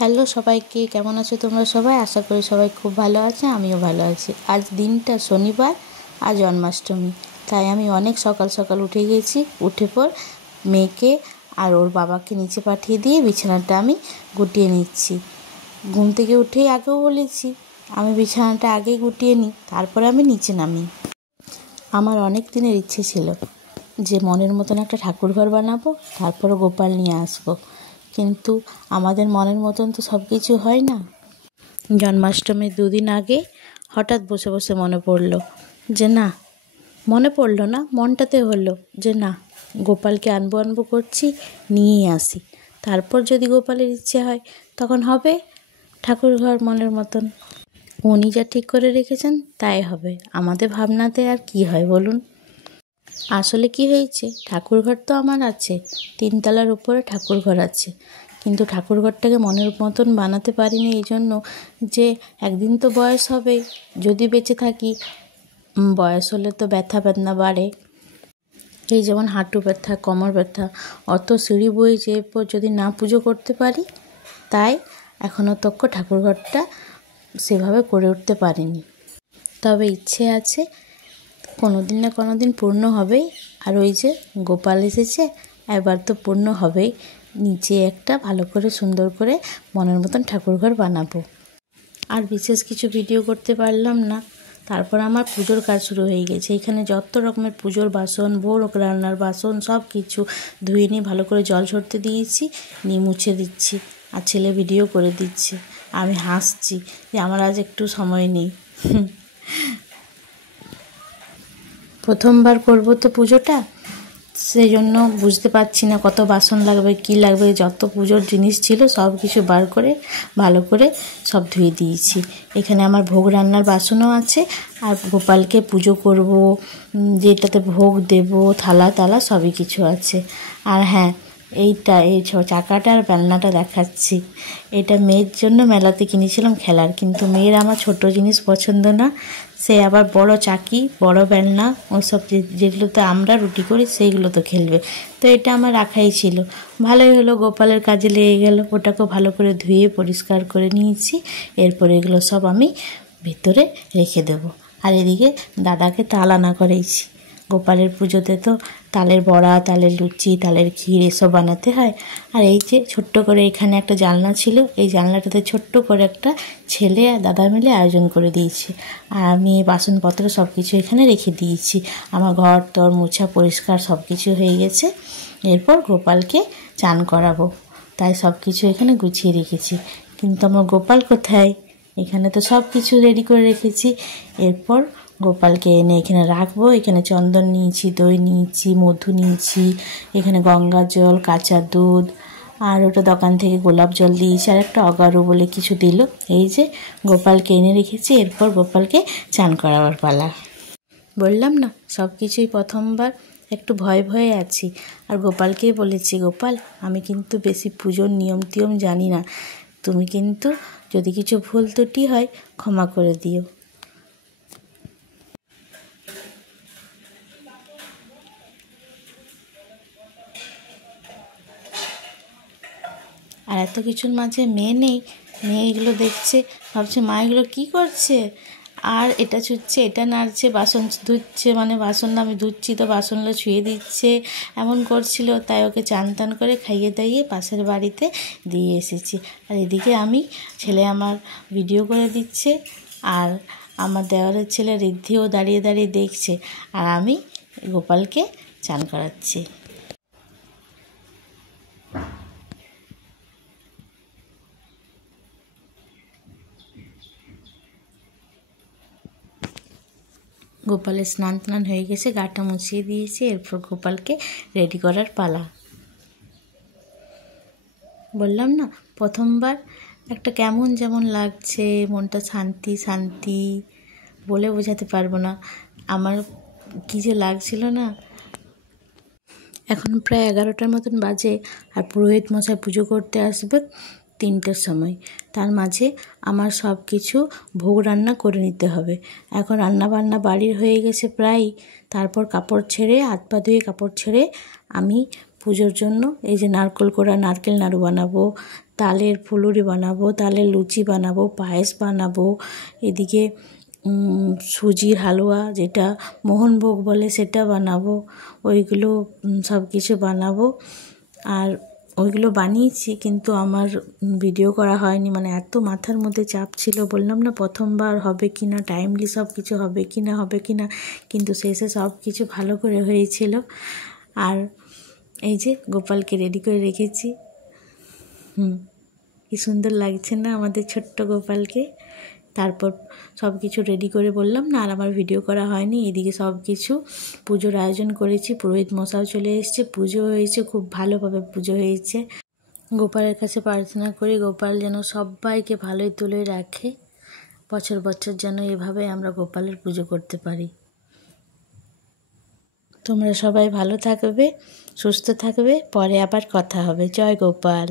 Hello সবাইকে, কেমন আছো তোমরা সবাই? আশা করি সবাই খুব ভালো আছে, আমিও ভালো আছি। আজ দিনটা শনিবার, আজ জন্মাষ্টমী, তাই আমি অনেক সকাল সকাল উঠে গেছি। উঠে পর মেয়েকে আর ওর বাবাকে নিচে পাঠিয়ে দিয়ে বিছানাটা আমি গুটিয়ে নিচ্ছি। ঘুম থেকে উঠেই আগেও বলেছি আমি বিছানাটা আগেই গুটিয়ে নিই, তারপরে আমি নিচে নামি। আমার অনেক দিনের ইচ্ছে ছিল যে মনের মতন একটা ঠাকুরঘর বানাবো, তারপরে গোপাল নিয়ে আসবো। কিন্তু আমাদের মনের মতন তো সব কিছু হয় না। জন্মাষ্টমীর 2 দিন আগে হঠাৎ বসে বসে মনে পড়লো না, মনটাতে হলো যে না, গোপালকে আনবো করছি, নিয়েই আসি। তারপর যদি গোপালের ইচ্ছে হয় তখন হবে ঠাকুরঘর মনের মতন। উনি যা ঠিক করে রেখেছেন তাই হবে, আমাদের ভাবনাতে আর কি হয় বলুন। আসলে কি হয়েছে, ঠাকুরঘর তো আমার আছে, 3 তলার উপরে ঠাকুরঘর আছে, কিন্তু ঠাকুরঘরটাকে মনের মতন বানাতে পারিনি এই জন্য যে একদিন তো বয়স হবে, যদি বেঁচে থাকি। বয়স হলে তো ব্যথা বেদনা বাড়ে, এই যেমন হাঁটু ব্যথা, কোমর ব্যথা, অত সিঁড়ি বয়ে যেয়ে যদি না পুজো করতে পারি, তাই এখনও তক্ক ঠাকুরঘরটা সেভাবে করে উঠতে পারিনি। তবে ইচ্ছে আছে, কোনো দিন না কোনো দিন পূর্ণ হবেই। আর ওই যে গোপাল এসেছে, এবার তো পূর্ণ হবেই। নিচে একটা ভালো করে সুন্দর করে মনের মতন ঠাকুরঘর বানাবো। আর বিশেষ কিছু ভিডিও করতে পারলাম না। তারপর আমার পুজোর কাজ শুরু হয়ে গেছে। এখানে যত রকমের পুজোর বাসন, ভোগ রান্নার বাসন সব কিছু ধুয়ে নিয়ে ভালো করে জল ঝরতে দিয়েছি, নিয়ে মুছে দিচ্ছি। আর ছেলে ভিডিও করে দিচ্ছে, আমি হাসছি যে আমার আজ একটু সময় নেই। প্রথমবার করবো তো পুজোটা, সেই জন্য বুঝতে পারছি না কত বাসন লাগবে, কি লাগবে। যত পুজোর জিনিস ছিল সব কিছু বার করে ভালো করে সব ধুয়ে দিয়েছি। এখানে আমার ভোগ রান্নার বাসনও আছে, আর গোপালকে পুজো করব, যেটাতে ভোগ দেব, থালা তালা সবই কিছু আছে। আর হ্যাঁ, এই চাকাটা আর বেলনাটা দেখাচ্ছি, এটা মেয়ের জন্য মেলাতে কিনেছিলাম খেলার, কিন্তু মেয়ের আমার ছোট জিনিস পছন্দ না। সে আবার বড় চাকি, বড় বেলনা, ওসব যেগুলোতে আমরা রুটি করি সেইগুলো তো খেলবে। তো এটা আমার রাখাই ছিল, ভালোই হলো, গোপালের কাজে লেগে গেল। ওটাকেও ভালো করে ধুয়ে পরিষ্কার করে নিয়েছি। এরপর এগুলো সব আমি ভিতরে রেখে দেবো। আর এদিকে দাদাকে তাল আনা করেছি। গোপালের পুজোতে তো তালের বড়া, তালের লুচি, তালের ক্ষীর এসব বানাতে হয়। আর এই যে ছোট্ট করে এখানে একটা জানলা ছিল, এই জানলাটাতে ছোট্ট করে একটা ছেলে আর দাদা মিলে আয়োজন করে দিয়েছি। আর আমি বাসনপত্র সব কিছু এখানে রেখে দিয়েছি। আমার ঘর টর মোছা পরিষ্কার সব কিছু হয়ে গেছে। এরপর গোপালকে চান করাবো, তাই সব কিছু এখানে গুছিয়ে রেখেছি। কিন্তু আমার গোপাল কোথায়? এখানে তো সব কিছু রেডি করে রেখেছি। এরপর গোপালকে এনে এখানে রাখবো। এখানে চন্দন নিয়েছি, দই নিয়েছি, মধু নিয়েছি, এখানে গঙ্গা জল, কাঁচা দুধ, আর ওটা দোকান থেকে গোলাপ জল দিয়েছি, আর একটা অগারু বলে কিছু দিল। এই যে গোপালকে এনে রেখেছি। এরপর গোপালকে চান করাবার পালা। বললাম না, সব কিছুই প্রথমবার, একটু ভয়ে ভয়ে আছি। আর গোপালকেই বলেছি, গোপাল আমি কিন্তু বেশি পুজোর নিয়ম টিয়ম জানি না, তুমি কিন্তু যদি কিছু ভুল ত্রুটি হয় ক্ষমা করে দিও। আর এত কিছুর মাঝে মেয়ে নেই, মেয়ে এগুলো দেখছে, ভাবছে মা এগুলো কী করছে, আর এটা ছুঁচ্ছে, এটা নাড়ছে, বাসন ধুচ্ছে, মানে বাসন আমি ধুচ্ছি তো বাসনগুলো ছুঁয়ে দিচ্ছে, এমন করছিল। তাই ওকে চান টান করে খাইয়ে দাইয়ে পাশের বাড়িতে দিয়ে এসেছি। আর এদিকে আমি, ছেলে আমার ভিডিও করে দিচ্ছে, আর আমার দেওয়ারের ছেলে ঋদ্ধিও দাঁড়িয়ে দাঁড়িয়ে দেখছে, আর আমি গোপালকে চান করাচ্ছি। গোপালের স্নান টান হয়ে গেছে, গাটা মুছিয়ে দিয়েছি। এরপর গোপালকে রেডি করার পালা। বললাম না, প্রথমবার একটা কেমন যেমন লাগছে, মনটা শান্তি শান্তি বলে বোঝাতে পারবো না আমার কী যে লাগছিল না। এখন প্রায় 11টার মতন বাজে, আর পুরোহিত মশাই পুজো করতে আসবে 3টের সময়। তার মাঝে আমার সব কিছু ভোগ রান্না করে নিতে হবে। এখন রান্না বান্না বাড়ির হয়ে গেছে প্রায়। তারপর কাপড় ছেড়ে, হাত পা ধুয়ে কাপড় ছেড়ে আমি পুজোর জন্য এই যে নারকেল কোড়া নারকেল নাড়ু বানাবো, তালের ফুলুরি বানাবো, তালের লুচি বানাবো, পায়েস বানাবো, এদিকে সুজির হালুয়া যেটা মোহনভোগ বলে সেটা বানাবো, ওইগুলো সব কিছু বানাবো। আর ওইগুলো বানিয়েছি কিন্তু আমার ভিডিও করা হয়নি, মানে এত মাথার মধ্যে চাপ ছিল, বললাম না প্রথমবার হবে কি না, টাইমলি সব কিছু হবে কি না, কিন্তু শেষে সব কিছু ভালো করে হয়েছিল। আর এই যে গোপালকে রেডি করে রেখেছি, কি সুন্দর লাগছে না আমাদের ছোট্ট গোপালকে। তারপর সব কিছু রেডি করে বললাম না, আর আমার ভিডিও করা হয়নি। এদিকে সব কিছু পুজোর আয়োজন করেছি, পুরোহিত মশাও চলে এসেছে, পুজো হয়েছে, খুব ভালোভাবে পুজো হয়েছে। গোপালের কাছে প্রার্থনা করি গোপাল যেন সবাইকে ভালোই তুলে রাখে, বছর বছর যেন এভাবে আমরা গোপালের পুজো করতে পারি। তোমরা সবাই ভালো থাকবে, সুস্থ থাকবে, পরে আবার কথা হবে। জয় গোপাল।